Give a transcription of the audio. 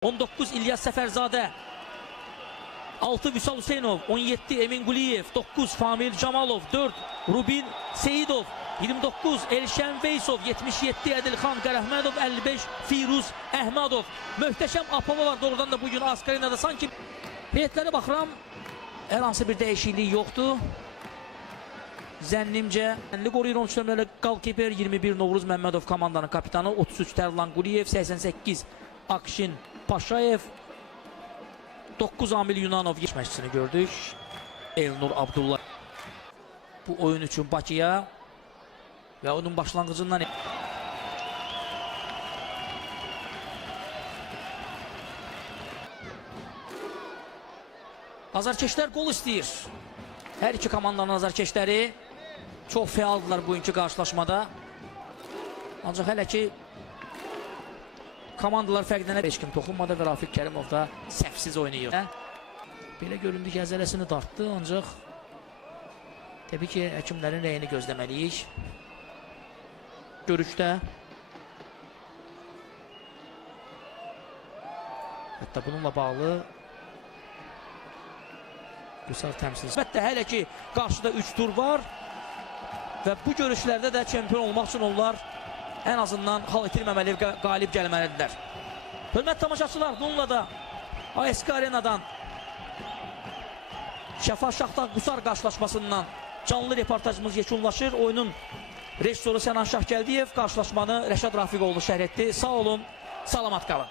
19 İlyas Səfərzadə, 6 Vüsal Hüseynov, 17 Emin Quliyev, 9 Famil Camalov, 4 Rubin Seyidov, 29 Elşən Veysov, 77 Ədilxan Qərəhmədov, 55 Firuz Əhmadov. Möhtəşəm Apova var doğrudan da bugün Askarinada. Sanki heyətlərə baxıram, hər hansı bir dəyişiklik yoxdur. Zənnimcə, qoruyur 13 nömrəli qalkiper, 21 Novruz Məmmədov komandanın kapitanı, 33 Tərlan Quliyev, 88 Akşin Paşayev, 9 Amil Yunanov geçməşçisini gördük. Elnur Abdullah bu oyun üçün Bakıya və onun başlanğıcından azarkeşlər qol istəyir. Hər iki komandanın azarkeşləri çox fəaldılar bugünkü qarşılaşmada. Ancaq hələ ki komandalar fərqlənə 5 kim toxunmadı və Rafiq Kərimov da səhvsiz oynayır. Belə göründü ki, əzələsini dartdı, ancaq təbii ki, həkimlərin rəyini gözləməliyik. Görüşdə hətta bununla bağlı Qısar təmsilçisi. Əlbəttə, hələ ki, qarşıda 3 tur var və bu görüşlərdə də çempion olmaq üçün onlar ən azından hal itirməməli, qalib gəlməlidirlər. Hörmətli tamaşaçılar, bununla da ASK Arenadan Şəfa Şaxtar Qusar qarşılaşmasından canlı reportajımız yekunlaşır. Oyunun rejissoru Sənan Şahgəldiyev qarşılaşmanı Rəşad Rafiqoğlu şərh etdi. Sağ olun, salamat qalın.